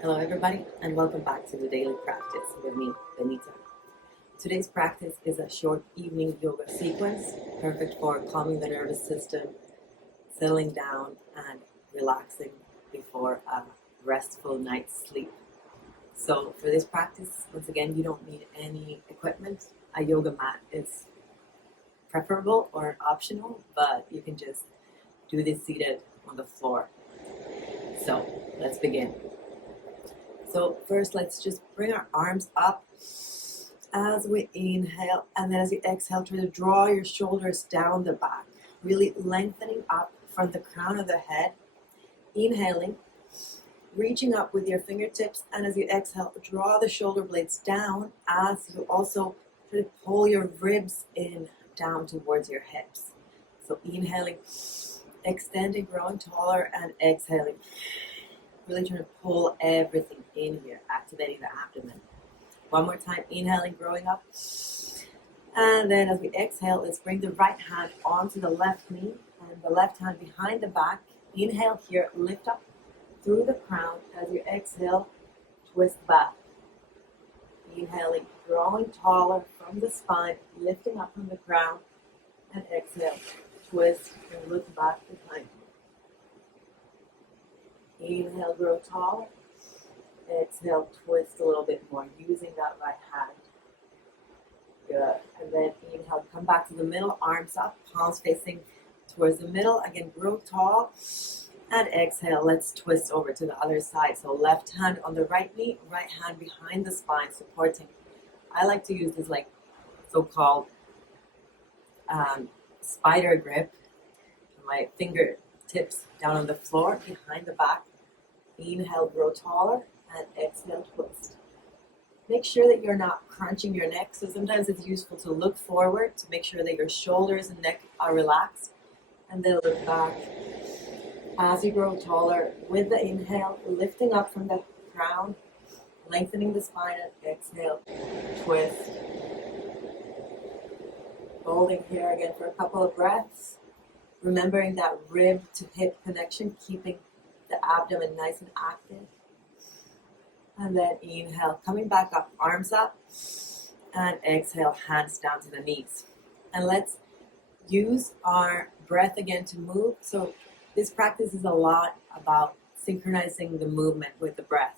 Hello everybody and welcome back to the daily practice with me, Benita. Today's practice is a short evening yoga sequence, perfect for calming the nervous system, settling down and relaxing before a restful night's sleep. So for this practice, once again, you don't need any equipment. A yoga mat is preferable or optional, but you can just do this seated on the floor. So let's begin. So first, let's just bring our arms up as we inhale, and then as you exhale, try to draw your shoulders down the back, really lengthening up from the crown of the head. Inhaling, reaching up with your fingertips, and as you exhale, draw the shoulder blades down as you also try to pull your ribs in down towards your hips. So inhaling, extending, growing taller, and exhaling. Really trying to pull everything in here, activating the abdomen. One more time, inhaling, growing up. And then as we exhale, let's bring the right hand onto the left knee and the left hand behind the back. Inhale here, lift up through the crown. As you exhale, twist back. Inhaling, growing taller from the spine, lifting up from the crown. And exhale, twist and look back behind you. Inhale, grow taller. Exhale, twist a little bit more, using that right hand. Good. And then inhale, come back to the middle, arms up, palms facing towards the middle. Again, grow tall. And exhale, let's twist over to the other side. So left hand on the right knee, right hand behind the spine, supporting. I like to use this like so-called spider grip. My fingertips down on the floor, behind the back. Inhale, grow taller, and exhale, twist. Make sure that you're not crunching your neck, so sometimes it's useful to look forward to make sure that your shoulders and neck are relaxed, and then look back. As you grow taller, with the inhale, lifting up from the crown, lengthening the spine, and exhale, twist. Holding here again for a couple of breaths, remembering that rib to hip connection, keeping the abdomen nice and active. And then inhale, coming back up, arms up, and exhale, hands down to the knees. And let's use our breath again to move. So this practice is a lot about synchronizing the movement with the breath.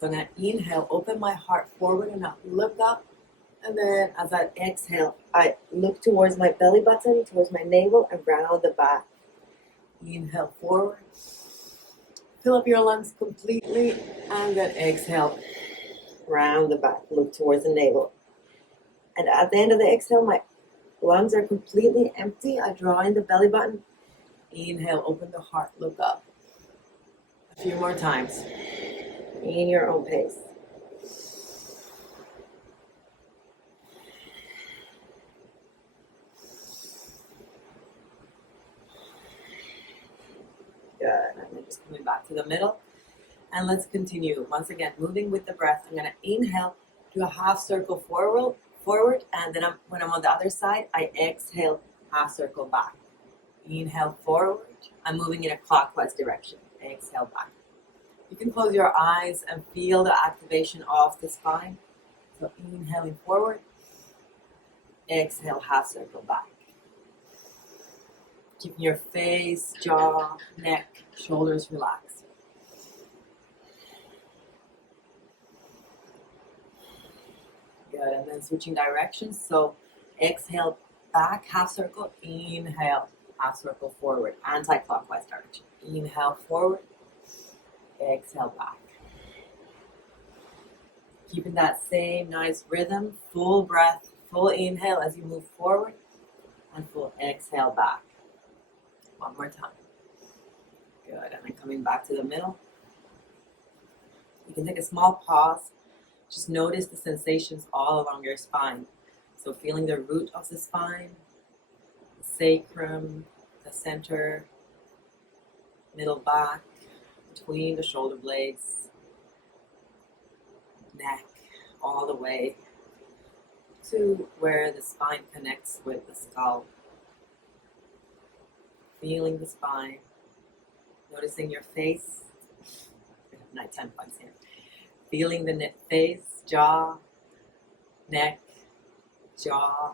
So I'm going to inhale, open my heart forward and up, look up. And then as I exhale, I look towards my belly button, towards my navel, and round the back. Inhale forward. Fill up your lungs completely, and then exhale, round the back, look towards the navel. And at the end of the exhale, my lungs are completely empty. I draw in the belly button. Inhale, open the heart, look up. A few more times, in your own pace. Good. And then just coming back to the middle. And let's continue. Once again, moving with the breath. I'm going to inhale, do a half circle forward, and then when I'm on the other side, I exhale, half circle back. Inhale forward. I'm moving in a clockwise direction. Exhale back. You can close your eyes and feel the activation of the spine. So inhaling forward. Exhale, half circle back. Keeping your face, jaw, neck, shoulders relaxed. Good, and then switching directions. So exhale back, half circle, inhale, half circle forward, anti-clockwise direction. Inhale forward, exhale back. Keeping that same nice rhythm, full breath, full inhale as you move forward, and full exhale back. One more time. Good, and then coming back to the middle. You can take a small pause. Just notice the sensations all along your spine. So feeling the root of the spine, the sacrum, the center, middle back, between the shoulder blades, neck, all the way to where the spine connects with the skull. Feeling the spine, noticing your face. We have nighttime points here. Feeling the face, jaw, neck, jaw,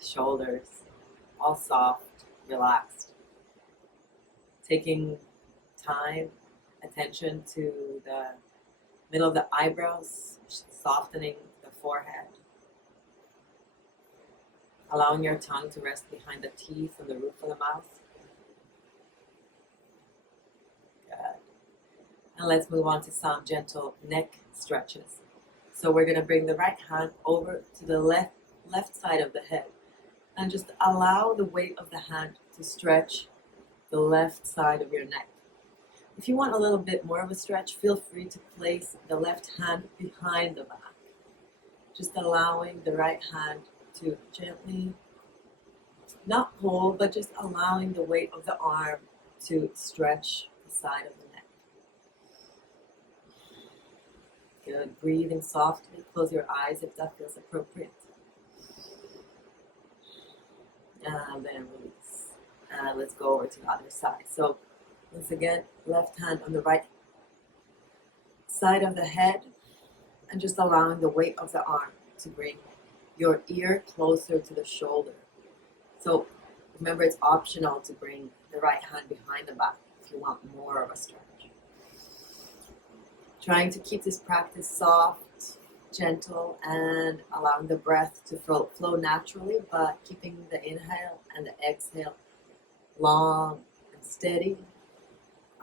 shoulders, all soft, relaxed. Taking time, attention to the middle of the eyebrows, softening the forehead. Allowing your tongue to rest behind the teeth and the roof of the mouth. Good. And let's move on to some gentle neck stretches. So we're going to bring the right hand over to the left side of the head and just allow the weight of the hand to stretch the left side of your neck. If you want a little bit more of a stretch, feel free to place the left hand behind the back. Just allowing the right hand to gently, not pull, but just allowing the weight of the arm to stretch the side of the neck. Good. Breathing softly. Close your eyes if that feels appropriate. And then release. And let's go over to the other side. So once again, left hand on the right side of the head and just allowing the weight of the arm to bring your ear closer to the shoulder. So remember, it's optional to bring the right hand behind the back if you want more of a stretch. Trying to keep this practice soft, gentle, and allowing the breath to flow naturally, but keeping the inhale and the exhale long and steady.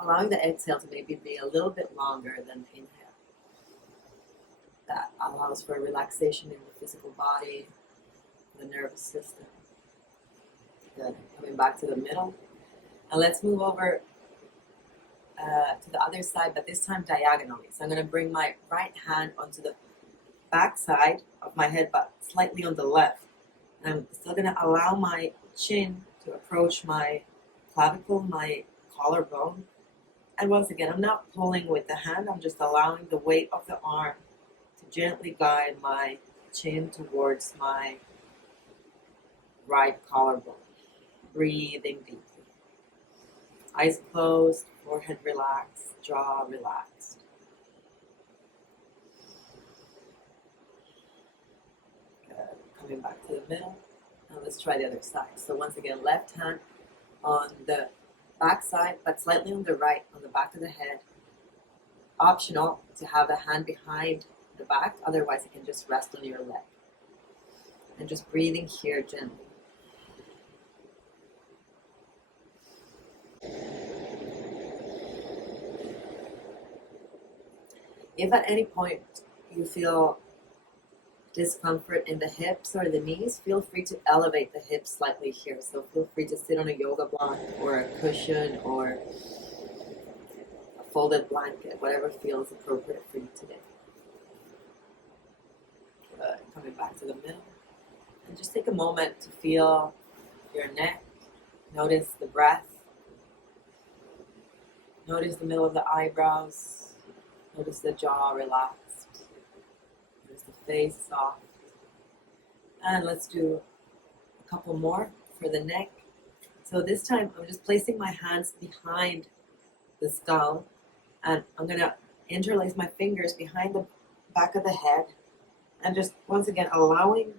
Allowing the exhale to maybe be a little bit longer than the inhale. That allows for relaxation in the physical body, the nervous system. Good. Coming back to the middle. And let's move over to the other side, but this time diagonally. So I'm going to bring my right hand onto the back side of my head, but slightly on the left. And I'm still going to allow my chin to approach my clavicle, my collarbone. And once again, I'm not pulling with the hand, I'm just allowing the weight of the arm to gently guide my chin towards my right collarbone. Breathing deeply. Eyes closed, forehead relaxed, jaw relaxed. Good. Coming back to the middle. Now let's try the other side. So once again, left hand on the back side, but slightly on the right, on the back of the head. Optional to have the hand behind the back, otherwise it can just rest on your leg. And just breathing here gently. If at any point you feel discomfort in the hips or the knees, feel free to elevate the hips slightly here. So feel free to sit on a yoga block or a cushion or a folded blanket, whatever feels appropriate for you today. Good. Coming back to the middle. And just take a moment to feel your neck. Notice the breath. Notice the middle of the eyebrows. Notice the jaw relaxed. Notice the face soft. And let's do a couple more for the neck. So this time I'm just placing my hands behind the skull, and I'm going to interlace my fingers behind the back of the head, and just once again allowing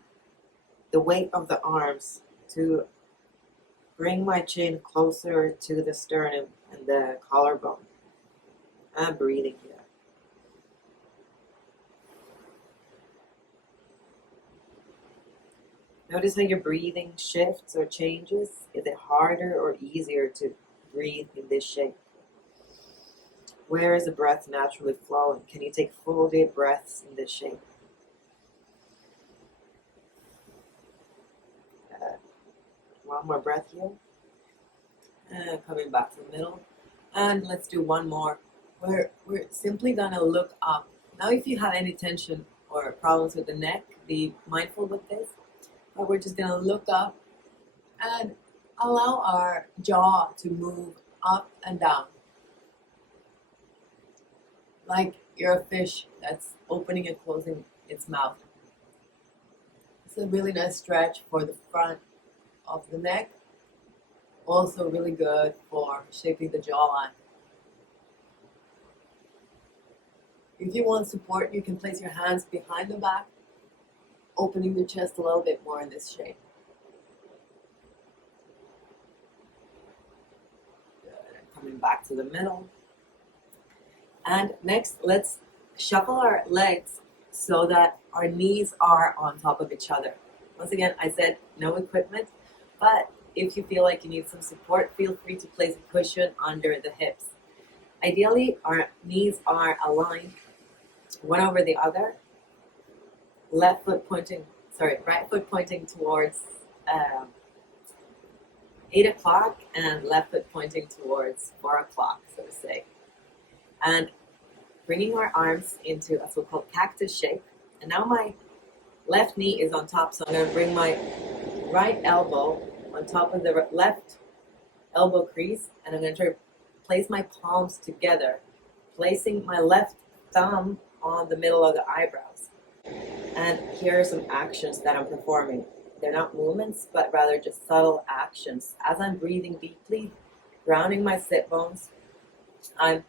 the weight of the arms to bring my chin closer to the sternum and the collarbone. And breathing here. Notice how your breathing shifts or changes. Is it harder or easier to breathe in this shape? Where is the breath naturally flowing? Can you take full deep breaths in this shape? One more breath here. And coming back to the middle. And let's do one more. We're simply going to look up. Now if you have any tension or problems with the neck, be mindful with this. But we're just going to look up and allow our jaw to move up and down. Like you're a fish that's opening and closing its mouth. It's a really nice stretch for the front of the neck. Also really good for shaping the jawline. If you want support, you can place your hands behind the back, opening the chest a little bit more in this shape. Good. And coming back to the middle. And next, let's shuffle our legs so that our knees are on top of each other. Once again, I said no equipment, but if you feel like you need some support, feel free to place a cushion under the hips. Ideally, our knees are aligned one over the other. Right foot pointing towards 8 o'clock and left foot pointing towards 4 o'clock, so to say. And bringing our arms into a so-called cactus shape. And now my left knee is on top, so I'm going to bring my right elbow on top of the left elbow crease, and I'm going to place my palms together, placing my left thumb on the middle of the eyebrows. And here are some actions that I'm performing. They're not movements, but rather just subtle actions. As I'm breathing deeply, grounding my sit bones, I'm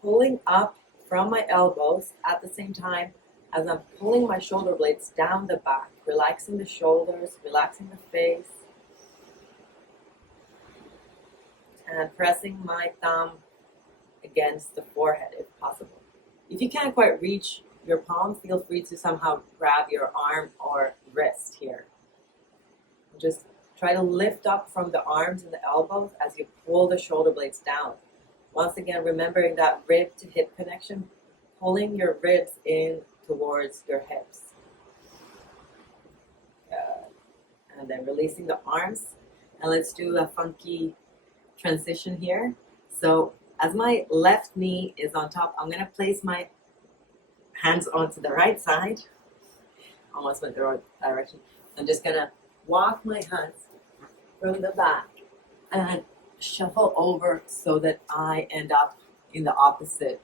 pulling up from my elbows at the same time as I'm pulling my shoulder blades down the back, relaxing the shoulders, relaxing the face, and pressing my thumb against the forehead if possible. If you can't quite reach your palm, feel free to somehow grab your arm or wrist here. Just try to lift up from the arms and the elbows as you pull the shoulder blades down. Once again, remembering that rib to hip connection, pulling your ribs in towards your hips. And then releasing the arms. And let's do a funky transition here. So as my left knee is on top, I'm going to place my hands onto the right side. Almost went the wrong direction. I'm just going to walk my hands from the back and shuffle over so that I end up in the opposite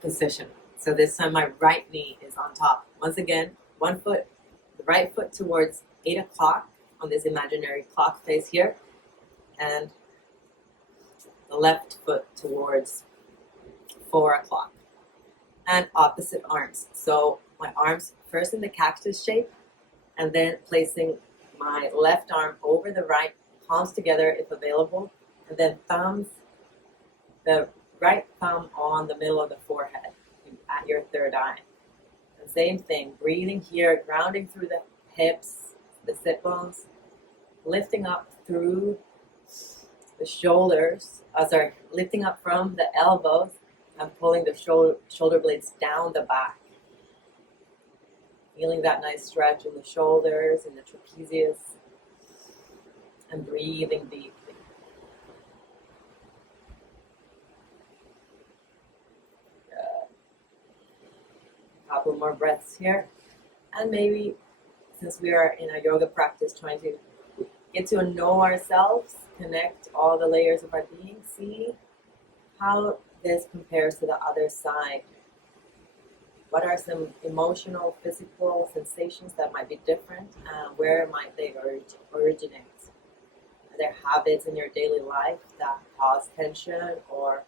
position. So this time my right knee is on top. Once again, one foot, the right foot towards 8 o'clock on this imaginary clock face here, and the left foot towards 4 o'clock. And opposite arms. So my arms first in the cactus shape, and then placing my left arm over the right, palms together if available, and then the right thumb on the middle of the forehead at your third eye. And same thing, breathing here, grounding through the hips, the sit bones, lifting up through the shoulders, lifting up from the elbows and pulling the shoulder blades down the back. Feeling that nice stretch in the shoulders and the trapezius, and breathing deeply. A couple more breaths here. And maybe, since we are in a yoga practice, trying to get to know ourselves, connect all the layers of our being, see how this compares to the other side. What are some emotional, physical sensations that might be different? Where might they originate? Are there habits in your daily life that cause tension or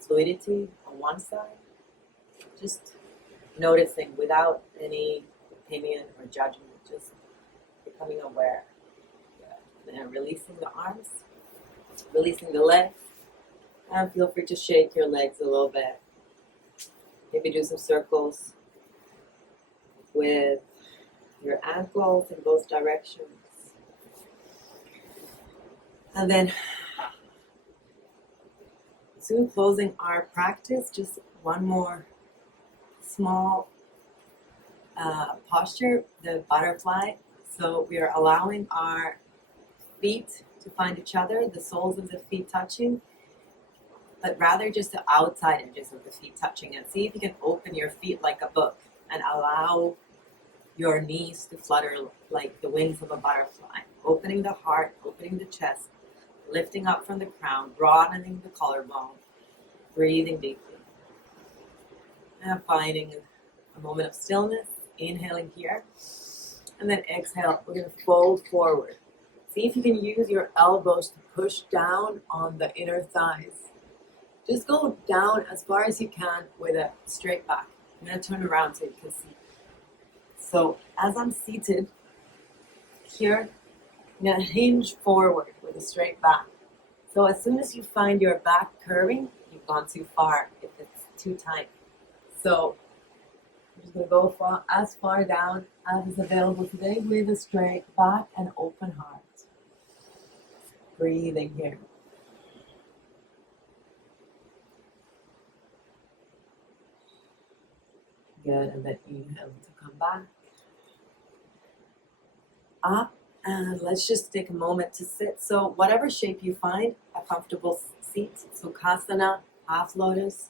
fluidity on one side? Just noticing without any opinion or judgment, just becoming aware. And then releasing the arms, releasing the legs, and feel free to shake your legs a little bit. Maybe do some circles with your ankles in both directions. And then soon closing our practice, just one more small posture, the butterfly. So we are allowing our feet to find each other, the soles of the feet touching, but rather just the outside edges of the feet touching. And see if you can open your feet like a book and allow your knees to flutter like the wings of a butterfly. Opening the heart, opening the chest, lifting up from the crown, broadening the collarbone, breathing deeply. And finding a moment of stillness, inhaling here. And then exhale, we're going to fold forward. See if you can use your elbows to push down on the inner thighs. Just go down as far as you can with a straight back. I'm going to turn around so you can see. So as I'm seated here, I'm going to hinge forward with a straight back. So as soon as you find your back curving, you've gone too far if it's too tight. So I'm just going to go as far down as is available today with a straight back and open heart. Breathing here. Good, and then inhale to come back. Up, and let's just take a moment to sit. So whatever shape you find, a comfortable seat. Sukhasana, half lotus.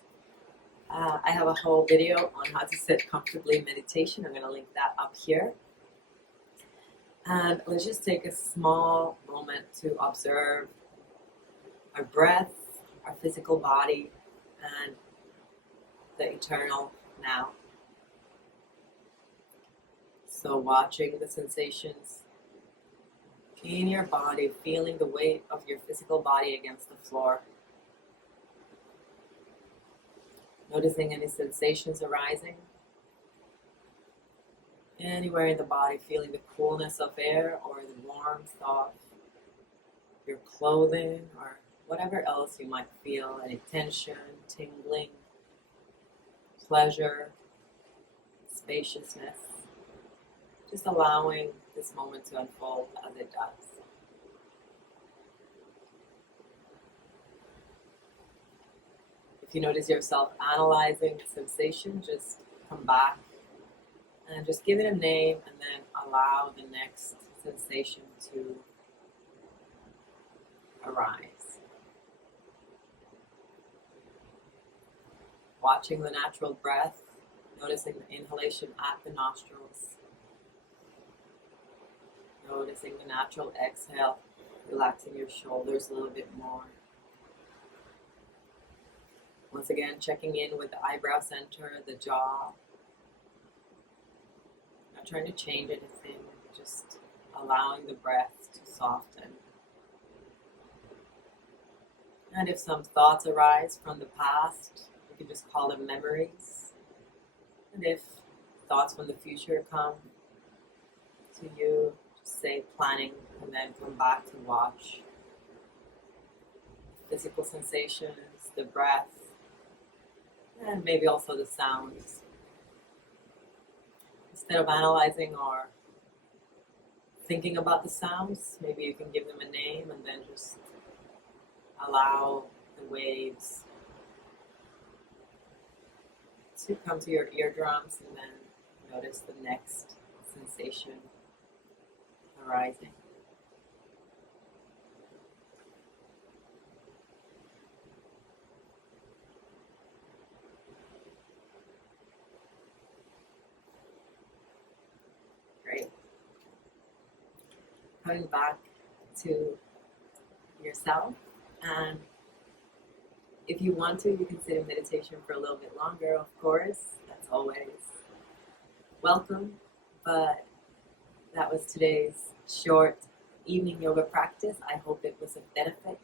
I have a whole video on how to sit comfortably in meditation. I'm going to link that up here. And let's just take a small moment to observe our breath, our physical body, and the eternal now. So watching the sensations in your body, feeling the weight of your physical body against the floor. Noticing any sensations arising. Anywhere in the body, feeling the coolness of air or the warmth of your clothing or whatever else you might feel, any tension, tingling, pleasure, spaciousness. Just allowing this moment to unfold as it does. If you notice yourself analyzing the sensation, just come back and just give it a name and then allow the next sensation to arise. Watching the natural breath, noticing the inhalation at the nostrils. Noticing the natural exhale, relaxing your shoulders a little bit more. Once again, checking in with the eyebrow center, the jaw. Not trying to change anything, just allowing the breath to soften. And if some thoughts arise from the past, you can just call them memories. And if thoughts from the future come to you, just say planning and then come back to watch physical sensations, the breath, and maybe also the sounds. Instead of analyzing or thinking about the sounds, maybe you can give them a name and then just allow the waves to come to your eardrums and then notice the next sensation arising. Great. Coming back to yourself, and if you want to, you can sit in meditation for a little bit longer, of course. That's always welcome, but that was today's short evening yoga practice. I hope it was of benefit.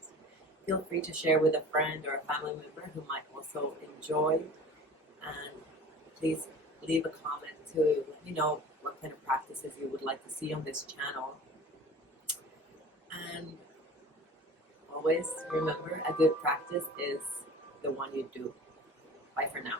Feel free to share with a friend or a family member who might also enjoy, and please leave a comment to let me know what kind of practices you would like to see on this channel. And always remember, a good practice is the one you do. Bye for now.